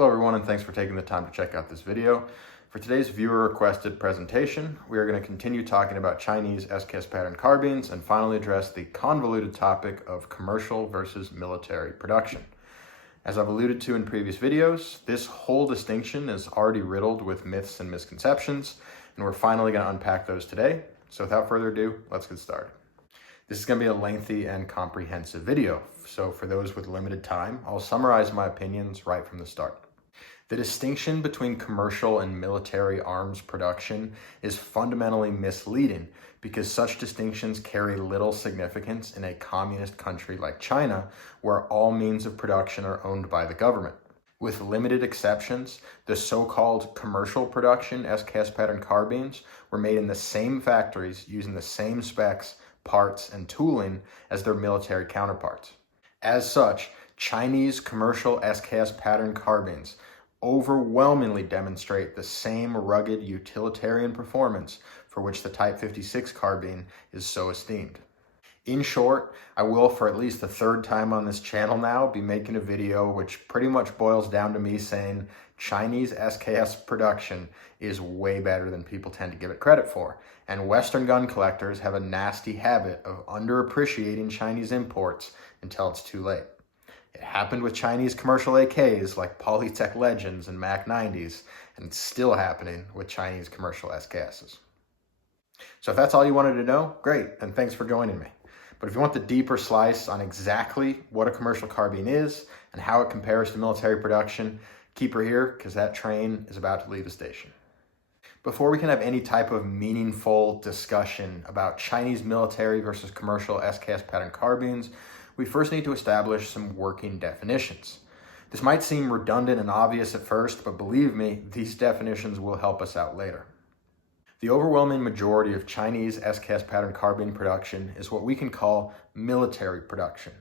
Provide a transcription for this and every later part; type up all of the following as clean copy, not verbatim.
Hello everyone, and thanks for taking the time to check out this video. For today's viewer-requested presentation, we are going to continue talking about Chinese SKS pattern carbines and finally address the convoluted topic of commercial versus military production. As I've alluded to in previous videos, this whole distinction is already riddled with myths and misconceptions, and we're finally going to unpack those today. So without further ado, let's get started. This is going to be a lengthy and comprehensive video, so for those with limited time, I'll summarize my opinions right from the start. The distinction between commercial and military arms production is fundamentally misleading because such distinctions carry little significance in a communist country like China, where all means of production are owned by the government. With limited exceptions, the so-called commercial production SKS pattern carbines were made in the same factories using the same specs, parts, and tooling as their military counterparts. As such, Chinese commercial SKS pattern carbines overwhelmingly demonstrate the same rugged utilitarian performance for which the Type 56 carbine is so esteemed. In short, I will, for at least the third time on this channel now, be making a video which pretty much boils down to me saying Chinese SKS production is way better than people tend to give it credit for, and Western gun collectors have a nasty habit of underappreciating Chinese imports until it's too late. It happened with Chinese commercial AKs like Polytech Legends and Mac 90s, and it's still happening with Chinese commercial SKSs. So if that's all you wanted to know, great, and thanks for joining me. But if you want the deeper slice on exactly what a commercial carbine is and how it compares to military production, keep her here because that train is about to leave the station. Before we can have any type of meaningful discussion about Chinese military versus commercial SKS pattern carbines, we first need to establish some working definitions. This might seem redundant and obvious at first, but believe me, these definitions will help us out later. The overwhelming majority of Chinese SKS pattern carbine production is what we can call military production.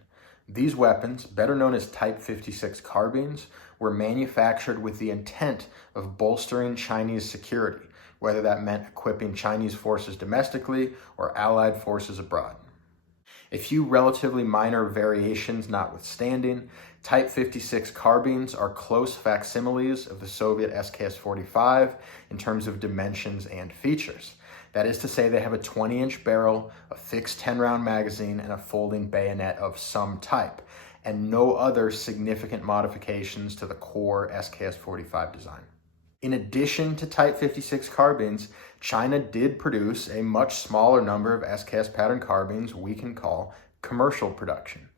These weapons, better known as Type 56 carbines, were manufactured with the intent of bolstering Chinese security, whether that meant equipping Chinese forces domestically or allied forces abroad. A few relatively minor variations notwithstanding, Type 56 carbines are close facsimiles of the Soviet SKS-45 in terms of dimensions and features. That is to say, they have a 20-inch barrel, a fixed 10-round magazine, and a folding bayonet of some type, and no other significant modifications to the core SKS-45 design. In addition to Type 56 carbines, China did produce a much smaller number of SKS pattern carbines we can call commercial production.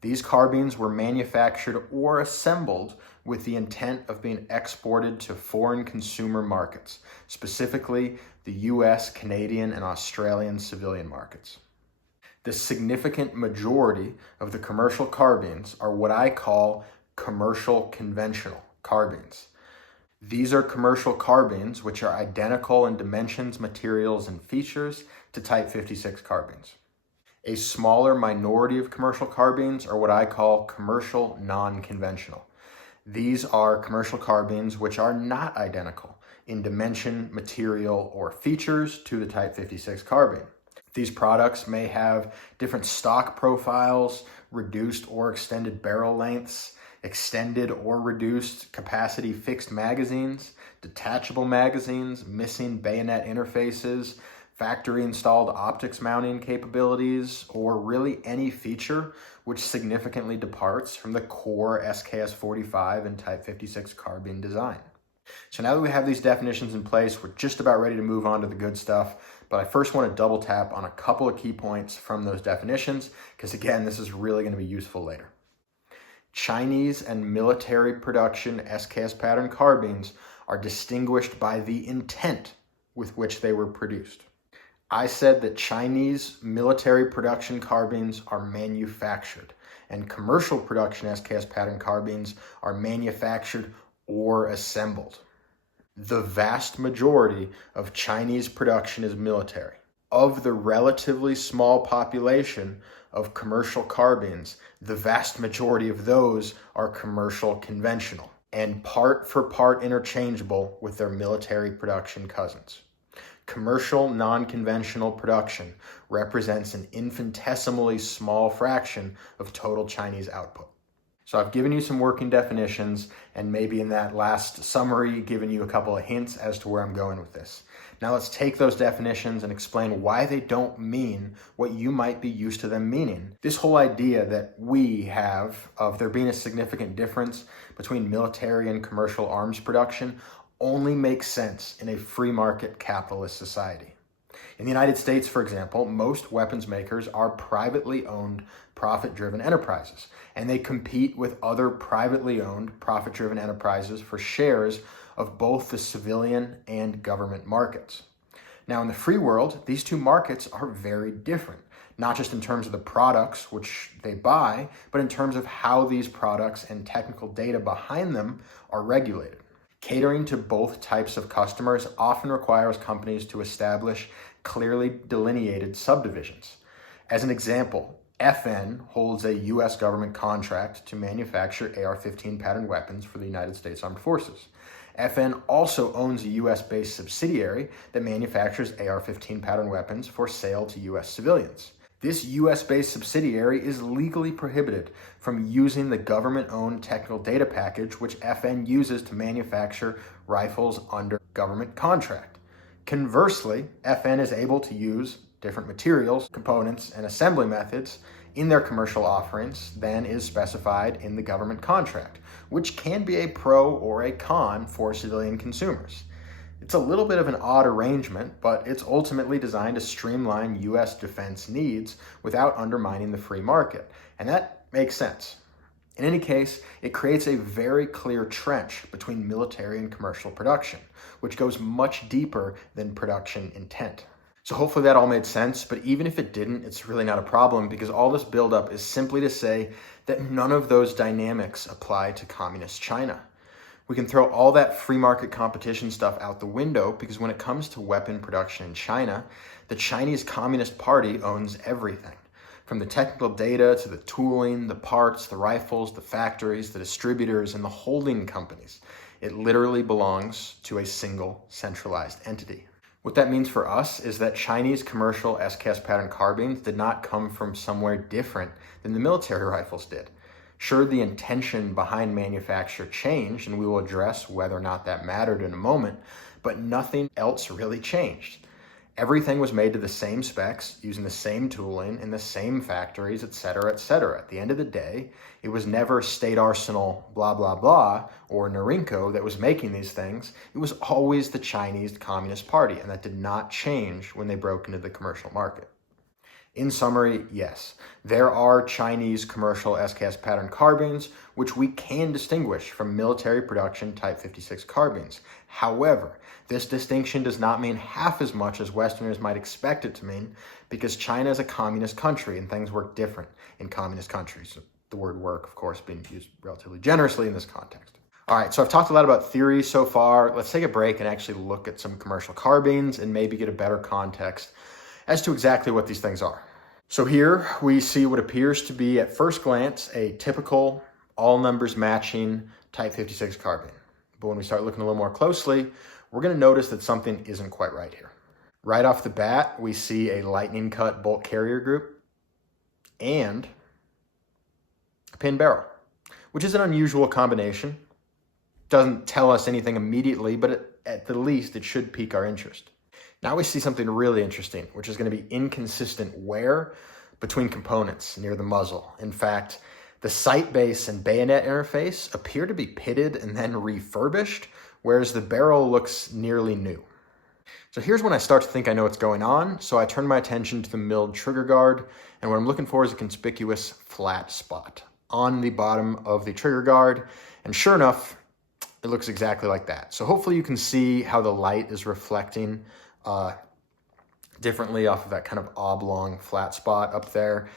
These carbines were manufactured or assembled with the intent of being exported to foreign consumer markets, specifically the US, Canadian, and Australian civilian markets. The significant majority of the commercial carbines are what I call commercial conventional carbines. These are commercial carbines which are identical in dimensions, materials, and features to Type 56 carbines. A smaller minority of commercial carbines are what I call commercial non-conventional. These are commercial carbines which are not identical in dimension, material, or features to the Type 56 carbine. These products may have different stock profiles, reduced or extended barrel lengths, extended or reduced capacity fixed magazines, detachable magazines, missing bayonet interfaces, factory installed optics mounting capabilities, or really any feature which significantly departs from the core SKS-45 and Type 56 carbine design. So now that we have these definitions in place, we're just about ready to move on to the good stuff, but I first want to double tap on a couple of key points from those definitions, because again, this is really going to be useful later. Chinese and military production SKS pattern carbines are distinguished by the intent with which they were produced. I said that Chinese military production carbines are manufactured, and commercial production SKS pattern carbines are manufactured or assembled. The vast majority of Chinese production is military. Of the relatively small population of commercial carbines, the vast majority of those are commercial conventional and part for part interchangeable with their military production cousins. Commercial non-conventional production represents an infinitesimally small fraction of total Chinese output. So I've given you some working definitions, and maybe in that last summary, given you a couple of hints as to where I'm going with this. Now let's take those definitions and explain why they don't mean what you might be used to them meaning. This whole idea that we have of there being a significant difference between military and commercial arms production only makes sense in a free market capitalist society. In the United States, for example, most weapons makers are privately owned, profit-driven enterprises, and they compete with other privately owned, profit-driven enterprises for shares of both the civilian and government markets. Now, in the free world, these two markets are very different, not just in terms of the products which they buy, but in terms of how these products and technical data behind them are regulated. Catering to both types of customers often requires companies to establish clearly delineated subdivisions. As an example, FN holds a U.S. government contract to manufacture AR-15 pattern weapons for the United States Armed Forces. FN also owns a U.S.-based subsidiary that manufactures AR-15 pattern weapons for sale to U.S. civilians. This U.S.-based subsidiary is legally prohibited from using the government-owned technical data package which FN uses to manufacture rifles under government contract. Conversely, FN is able to use different materials, components, and assembly methods in their commercial offerings than is specified in the government contract, which can be a pro or a con for civilian consumers. It's a little bit of an odd arrangement, but it's ultimately designed to streamline U.S. defense needs without undermining the free market, and that makes sense. In any case, it creates a very clear trench between military and commercial production, which goes much deeper than production intent. So hopefully that all made sense, but even if it didn't, it's really not a problem because all this buildup is simply to say that none of those dynamics apply to communist China. We can throw all that free market competition stuff out the window because when it comes to weapon production in China, the Chinese Communist Party owns everything. From the technical data to the tooling, the parts, the rifles, the factories, the distributors, and the holding companies. It literally belongs to a single centralized entity. What that means for us is that Chinese commercial SKS pattern carbines did not come from somewhere different than the military rifles did. Sure, the intention behind manufacture changed, and we will address whether or not that mattered in a moment, but nothing else really changed. Everything was made to the same specs, using the same tooling, in the same factories, etc., etc. At the end of the day, it was never State Arsenal, blah, blah, blah, or Norinco that was making these things. It was always the Chinese Communist Party, and that did not change when they broke into the commercial market. In summary, yes, there are Chinese commercial SKS pattern carbines, which we can distinguish from military production Type 56 carbines. However, this distinction does not mean half as much as Westerners might expect it to mean, because China is a communist country and things work different in communist countries. The word work, of course, being used relatively generously in this context. All right, so I've talked a lot about theory so far. Let's take a break and actually look at some commercial carbines and maybe get a better context as to exactly what these things are. So here we see what appears to be at first glance a typical all numbers matching Type 56 carbine. But when we start looking a little more closely, we're going to notice that something isn't quite right here. Right off the bat, we see a lightning cut bolt carrier group and a pin barrel, which is an unusual combination. Doesn't tell us anything immediately, but at the least it should pique our interest. Now we see something really interesting, which is going to be inconsistent wear between components near the muzzle. In fact, the sight base and bayonet interface appear to be pitted and then refurbished, whereas the barrel looks nearly new. So here's when I start to think I know what's going on, so I turn my attention to the milled trigger guard, and what I'm looking for is a conspicuous flat spot on the bottom of the trigger guard, and sure enough, it looks exactly like that. So hopefully you can see how the light is reflecting differently off of that kind of oblong flat spot up there.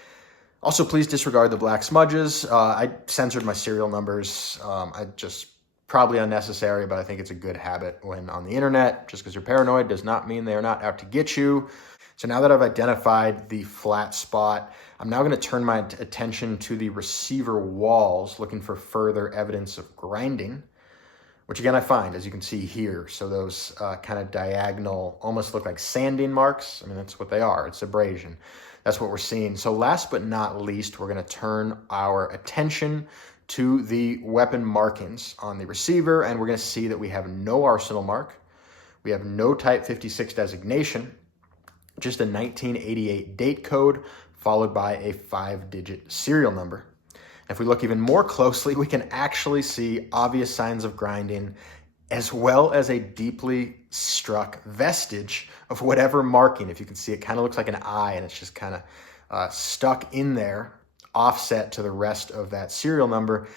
Also, please disregard the black smudges. I censored my serial numbers. I just probably unnecessary, but I think it's a good habit when on the internet. Just because you're paranoid does not mean they are not out to get you. So now that I've identified the flat spot, I'm now going to turn my attention to the receiver walls, looking for further evidence of grinding, which again I find, as you can see here. So those kind of diagonal, almost look like sanding marks. I mean, that's what they are. It's abrasion. That's what we're seeing. So last but not least, we're going to turn our attention to the weapon markings on the receiver, and we're going to see that we have no arsenal mark. We have no Type 56 designation, just a 1988 date code followed by a 5-digit serial number. If we look even more closely, we can actually see obvious signs of grinding, as well as a deeply struck vestige of whatever marking. If you can see, it kind of looks like an eye, and it's just kind of stuck in there, offset to the rest of that serial number.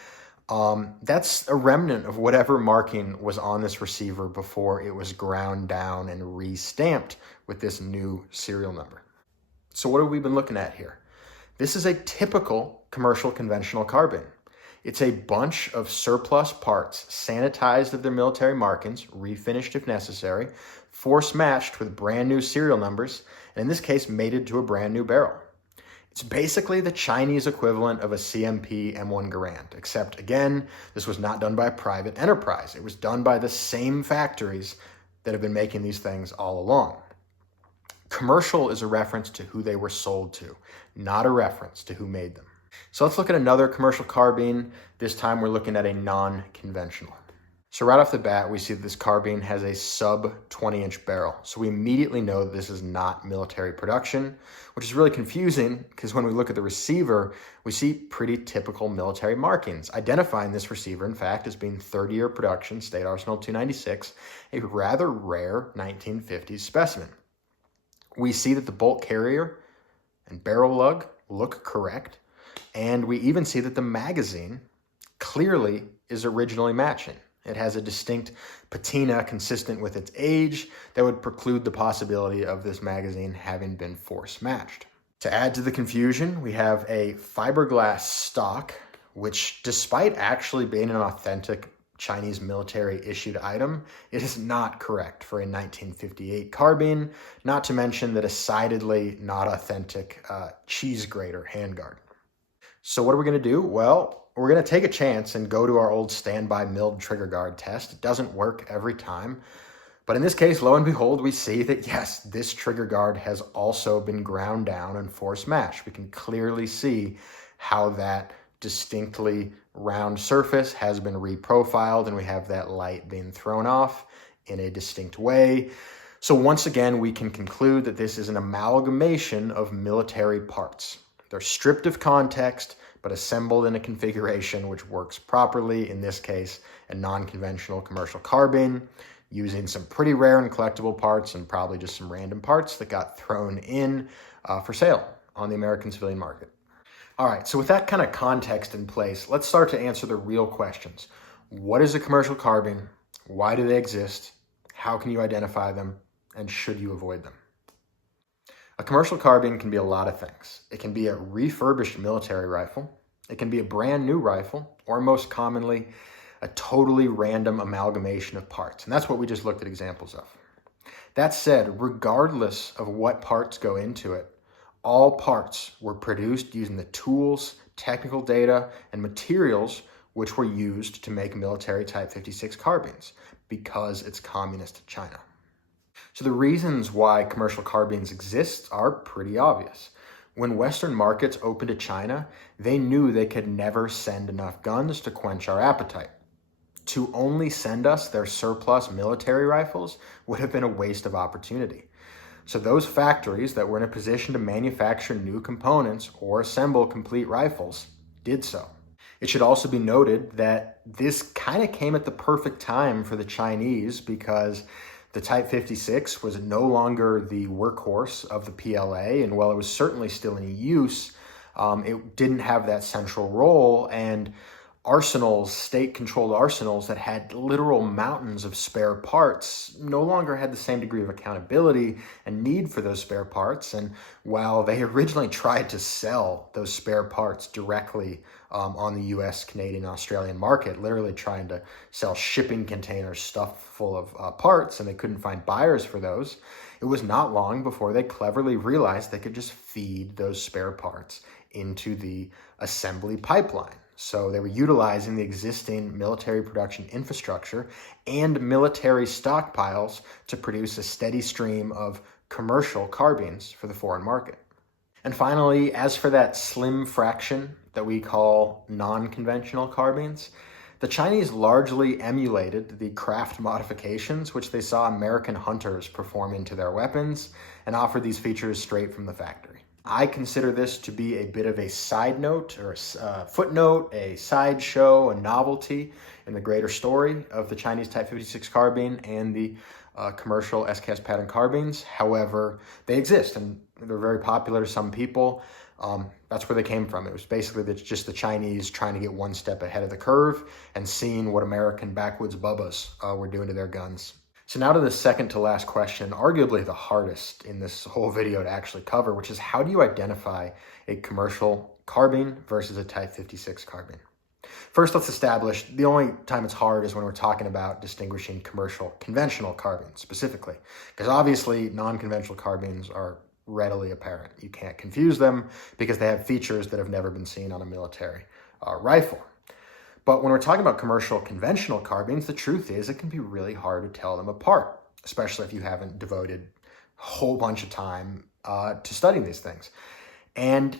That's a remnant of whatever marking was on this receiver before it was ground down and re-stamped with this new serial number. So what have we been looking at here? This is a typical commercial conventional carbine. It's a bunch of surplus parts, sanitized of their military markings, refinished if necessary, force matched with brand new serial numbers, and in this case, mated to a brand new barrel. It's basically the Chinese equivalent of a CMP M1 Garand, except again, this was not done by a private enterprise. It was done by the same factories that have been making these things all along. Commercial is a reference to who they were sold to, not a reference to who made them. So let's look at another commercial carbine. This time we're looking at a non-conventional. So right off the bat, we see that this carbine has a sub 20-inch barrel. So we immediately know that this is not military production, which is really confusing because when we look at the receiver, we see pretty typical military markings, identifying this receiver, in fact, as being 30-year production, State Arsenal 296, a rather rare 1950s specimen. We see that the bolt carrier and barrel lug look correct, and we even see that the magazine clearly is originally matching. It has a distinct patina consistent with its age that would preclude the possibility of this magazine having been force matched. To add to the confusion, we have a fiberglass stock, which despite actually being an authentic Chinese military issued item, it is not correct for a 1958 carbine, not to mention the decidedly not authentic cheese grater handguard. So what are we going to do? Well, we're going to take a chance and go to our old standby milled trigger guard test. It doesn't work every time. But in this case, lo and behold, we see that yes, this trigger guard has also been ground down and force matched. We can clearly see how that distinctly round surface has been reprofiled, and we have that light being thrown off in a distinct way. So once again, we can conclude that this is an amalgamation of military parts. They're stripped of context, but assembled in a configuration which works properly, in this case, a non-conventional commercial carbine, using some pretty rare and collectible parts and probably just some random parts that got thrown in for sale on the American civilian market. All right, so with that kind of context in place, let's start to answer the real questions. What is a commercial carbine? Why do they exist? How can you identify them? And should you avoid them? A commercial carbine can be a lot of things. It can be a refurbished military rifle. It can be a brand new rifle, or most commonly, a totally random amalgamation of parts. And that's what we just looked at examples of. That said, regardless of what parts go into it, all parts were produced using the tools, technical data, and materials which were used to make military Type 56 carbines because it's communist China. So the reasons why commercial carbines exist are pretty obvious. When Western markets opened to China, they knew they could never send enough guns to quench our appetite. To only send us their surplus military rifles would have been a waste of opportunity. So those factories that were in a position to manufacture new components or assemble complete rifles did so. It should also be noted that this kind of came at the perfect time for the Chinese because the Type 56 was no longer the workhorse of the PLA, and while it was certainly still in use, it didn't have that central role, and arsenals, state-controlled arsenals that had literal mountains of spare parts no longer had the same degree of accountability and need for those spare parts. And while they originally tried to sell those spare parts directly on the US, Canadian, Australian market, literally trying to sell shipping containers stuffed full of parts, and they couldn't find buyers for those, it was not long before they cleverly realized they could just feed those spare parts into the assembly pipeline. So they were utilizing the existing military production infrastructure and military stockpiles to produce a steady stream of commercial carbines for the foreign market. And finally, as for that slim fraction that we call non-conventional carbines, the Chinese largely emulated the craft modifications which they saw American hunters perform into their weapons and offered these features straight from the factory. I consider this to be a bit of a side note or a footnote, a sideshow, a novelty in the greater story of the Chinese Type 56 carbine and the commercial SKS pattern carbines. However, they exist and they're very popular to some people. That's where they came from. It was basically just the Chinese trying to get one step ahead of the curve and seeing what American backwoods bubbas were doing to their guns. So now to the second to last question, arguably the hardest in this whole video to actually cover, which is how do you identify a commercial carbine versus a Type 56 carbine? First, let's establish the only time it's hard is when we're talking about distinguishing commercial conventional carbines specifically, because obviously non-conventional carbines are readily apparent. You can't confuse them because they have features that have never been seen on a military rifle. But when we're talking about commercial conventional carbines, the truth is it can be really hard to tell them apart, especially if you haven't devoted a whole bunch of time to studying these things. And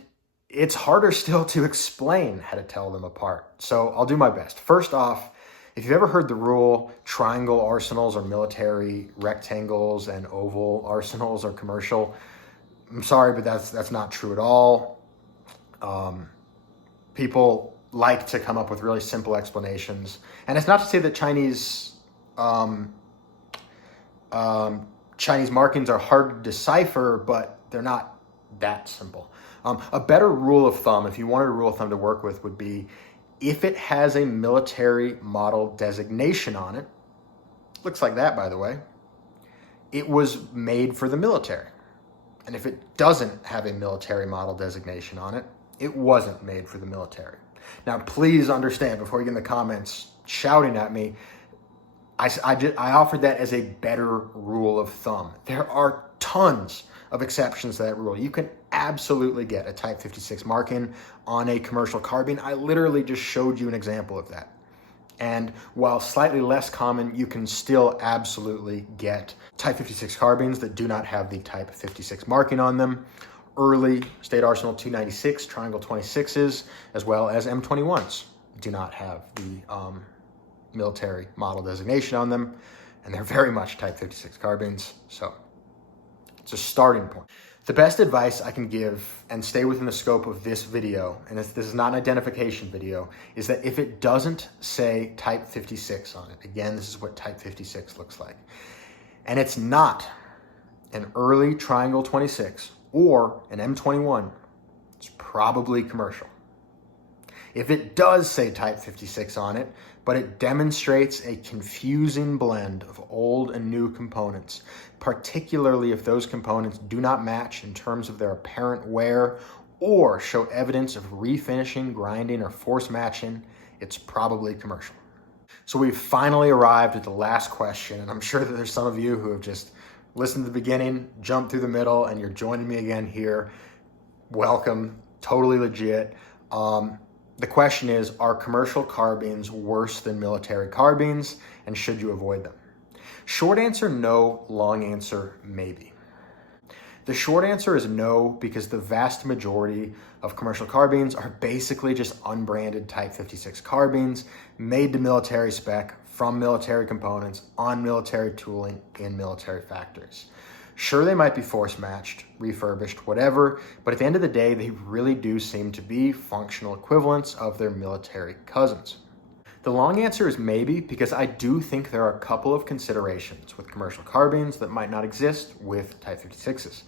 it's harder still to explain how to tell them apart. So I'll do my best. First off, if you've ever heard the rule, triangle arsenals are military, rectangles and oval arsenals are commercial, I'm sorry, but that's not true at all. People like to come up with really simple explanations. And it's not to say that Chinese markings are hard to decipher, but they're not that simple. A better rule of thumb, if you wanted a rule of thumb to work with, would be if it has a military model designation on it, looks like that, by the way, it was made for the military. And if it doesn't have a military model designation on it, it wasn't made for the military. Now, please understand, before you get in the comments shouting at me, I offered that as a better rule of thumb. There are tons of exceptions to that rule. You can absolutely get a Type 56 marking on a commercial carbine. I literally just showed you an example of that. And while slightly less common, you can still absolutely get Type 56 carbines that do not have the Type 56 marking on them. Early State Arsenal 296 Triangle 26s, as well as M21s, do not have the military model designation on them, and they're very much Type 56 carbines, so it's a starting point. The best advice I can give, and stay within the scope of this video, and this is not an identification video, is that if it doesn't say Type 56 on it, again, this is what Type 56 looks like, and it's not an early Triangle 26 or an M21, it's probably commercial. If it does say Type 56 on it, but it demonstrates a confusing blend of old and new components, particularly if those components do not match in terms of their apparent wear or show evidence of refinishing, grinding, or force matching, it's probably commercial. So we've finally arrived at the last question, and I'm sure that there's some of you who have just listened to the beginning, jumped through the middle, and you're joining me again here. Welcome, totally legit. The question is, are commercial carbines worse than military carbines, and should you avoid them? Short answer, no. Long answer, maybe. The short answer is no, because the vast majority of commercial carbines are basically just unbranded Type 56 carbines made to military spec from military components on military tooling in military factories. Sure, they might be force matched, refurbished, whatever, but at the end of the day, they really do seem to be functional equivalents of their military cousins. The long answer is maybe, because I do think there are a couple of considerations with commercial carbines that might not exist with Type 56s.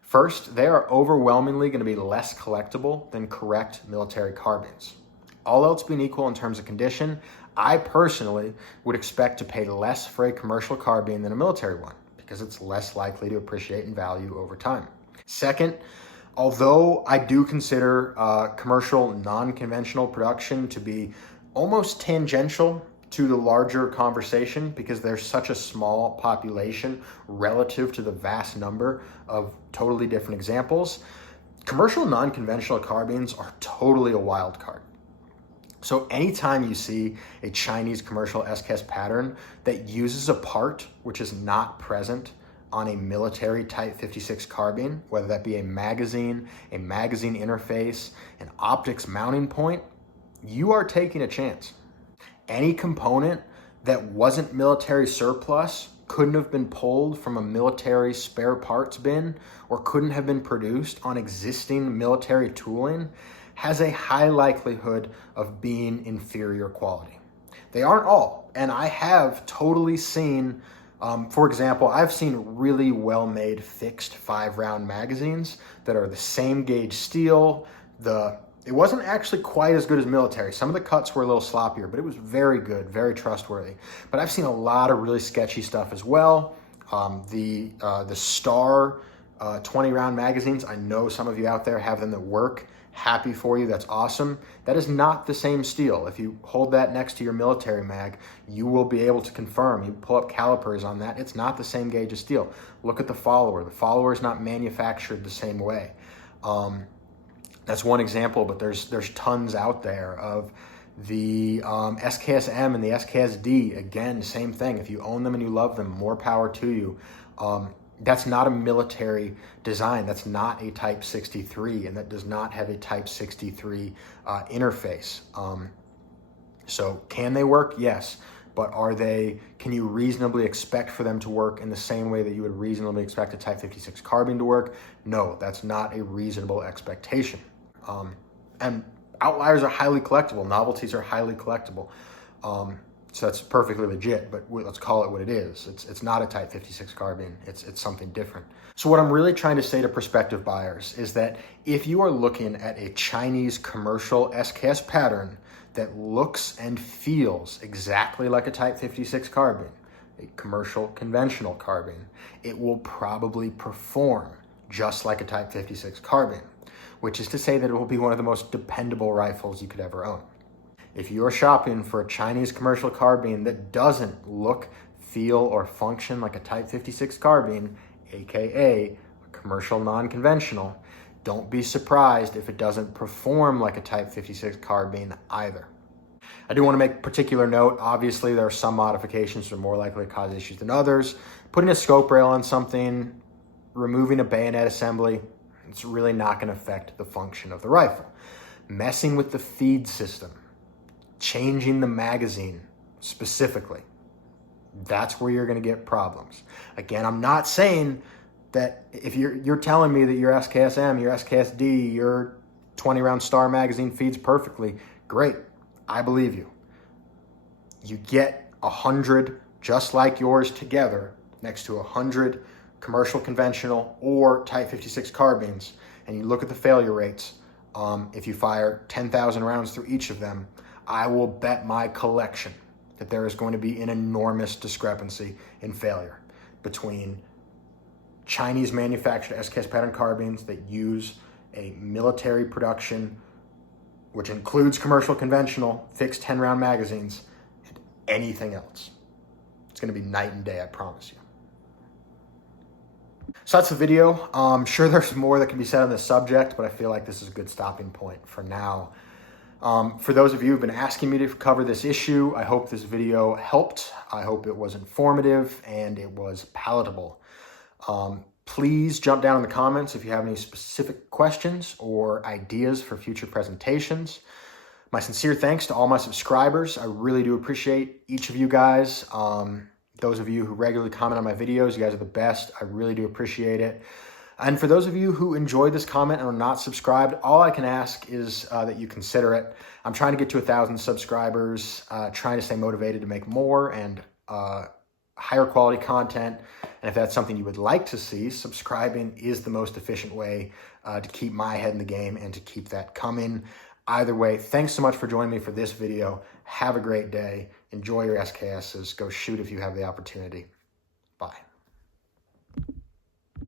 First, they are overwhelmingly going to be less collectible than correct military carbines. All else being equal in terms of condition, I personally would expect to pay less for a commercial carbine than a military one, because it's less likely to appreciate in value over time. Second, although I do consider commercial non-conventional production to be almost tangential to the larger conversation, because there's such a small population relative to the vast number of totally different examples, commercial non-conventional carbines are totally a wild card. So anytime you see a Chinese commercial SKS pattern that uses a part which is not present on a military Type 56 carbine, whether that be a magazine interface, an optics mounting point, you are taking a chance. Any component that wasn't military surplus, couldn't have been pulled from a military spare parts bin, or couldn't have been produced on existing military tooling, has a high likelihood of being inferior quality. They aren't all, and I have totally seen, for example, I've seen really well-made fixed 5-round magazines that are the same gauge steel. It wasn't actually quite as good as military. Some of the cuts were a little sloppier, but it was very good, very trustworthy. But I've seen a lot of really sketchy stuff as well. The Star 20-round magazines, I know some of you out there have them that work. Happy for you, that's awesome. That is not the same steel. If you hold that next to your military mag, you will be able to confirm. You pull up calipers on that, it's not the same gauge of steel. Look at the Follower. The Follower is not manufactured the same way. That's one example, but there's tons out there of the SKS-M and the SKS-D. Again, same thing. If you own them and you love them, more power to you. That's not a military design. That's not a Type 63, and that does not have a Type 63 interface. So can they work? Yes. But can you reasonably expect for them to work in the same way that you would reasonably expect a Type 56 carbine to work? No, that's not a reasonable expectation. And outliers are highly collectible. Novelties are highly collectible. So that's perfectly legit, but let's call it what it is. It's not a Type 56 carbine. It's something different. So what I'm really trying to say to prospective buyers is that if you are looking at a Chinese commercial SKS pattern that looks and feels exactly like a Type 56 carbine, a commercial conventional carbine, it will probably perform just like a Type 56 carbine, which is to say that it will be one of the most dependable rifles you could ever own. If you're shopping for a Chinese commercial carbine that doesn't look, feel, or function like a Type 56 carbine, aka a commercial non-conventional, don't be surprised if it doesn't perform like a Type 56 carbine either. I do want to make particular note, obviously there are some modifications that are more likely to cause issues than others. Putting a scope rail on something, removing a bayonet assembly, it's really not going to affect the function of the rifle. Messing with the feed system, changing the magazine specifically, that's where you're going to get problems. Again, I'm not saying that if you're telling me that your SKS-M, your SKS-D, your 20-round Star magazine feeds perfectly, great, I believe you. You get 100 just like yours together next to 100 commercial conventional or Type 56 carbines, and you look at the failure rates. If you fire 10,000 rounds through each of them, I will bet my collection that there is going to be an enormous discrepancy in failure between Chinese manufactured SKS pattern carbines that use a military production, which includes commercial conventional fixed 10-round magazines, and anything else. It's going to be night and day, I promise you. So that's the video. I'm sure there's more that can be said on this subject, but I feel like this is a good stopping point for now. For those of you who've been asking me to cover this issue, I hope this video helped. I hope it was informative and it was palatable. Please jump down in the comments if you have any specific questions or ideas for future presentations. My sincere thanks to all my subscribers. I really do appreciate each of you guys. Those of you who regularly comment on my videos, you guys are the best. I really do appreciate it. And for those of you who enjoyed this comment and are not subscribed, all I can ask is that you consider it. I'm trying to get to 1,000 subscribers, trying to stay motivated to make more and higher quality content. And if that's something you would like to see, subscribing is the most efficient way to keep my head in the game and to keep that coming. Either way, thanks so much for joining me for this video. Have a great day. Enjoy your SKSs. Go shoot if you have the opportunity. Bye.